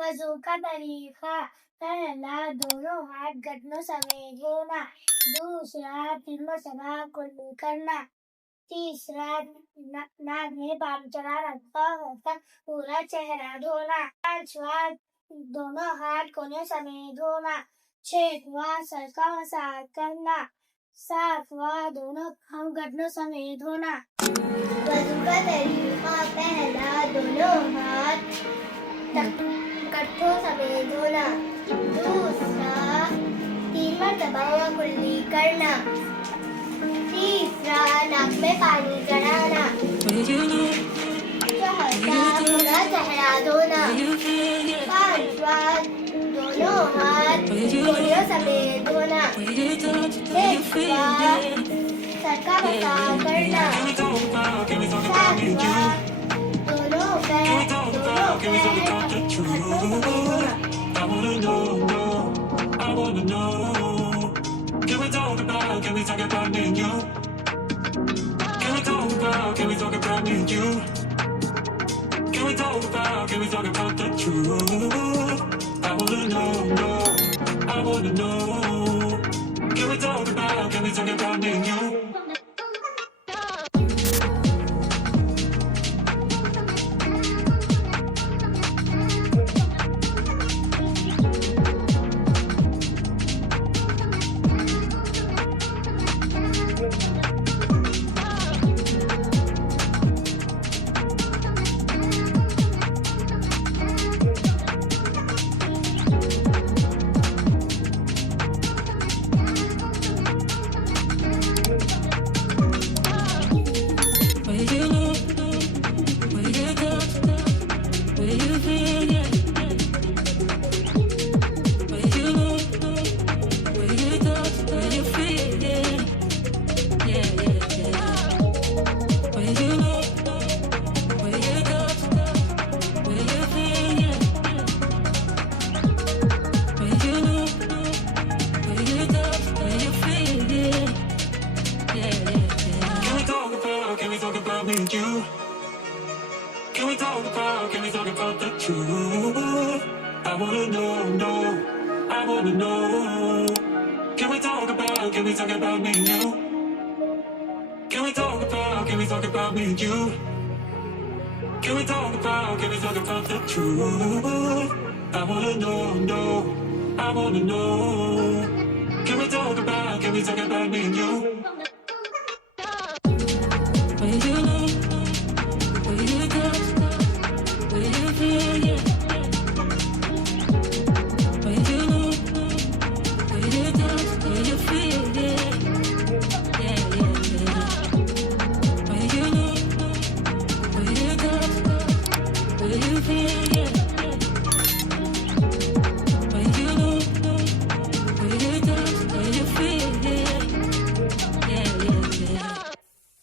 वजू का तरीका। पहला, दोनों हाथ घुटनों समेत धोना। दूसरा, फिर मसला कुल्ली करना। तीसरा, नाक में पानी चढ़ा रखकर पूरा चेहरा धोना। पांचवा, दोनों हाथ कोने समेत धोना। छठवां, सर का मसाज करना। सातवां, दोनों घुटनों समेत धोना। वजू का तरीका। पहला, दोनों हाथ घुटनों समेत धोना। दूसरा, 3 मरतबा कुल्ली करना। तीसरा, नाक में पानी चढ़ाना। चौथा, पूरा चेहरा धोना। पांचवा, दोनों हाथ कोहनियों समेत धोना। छठवा, सर का मसाज करना। सातवां, दोनों पैर घुटनों समेत धोना। Can we talk about me and you? Can we talk about me and you? Can we talk about the truth? I wanna know, I wanna know. Can we talk about me and you? Can we talk about the truth? I wanna know, I wanna know. Can we talk about me and you? Can we talk about me and you? Can we talk about the truth? I wanna know, I wanna know. Can we talk about me and you?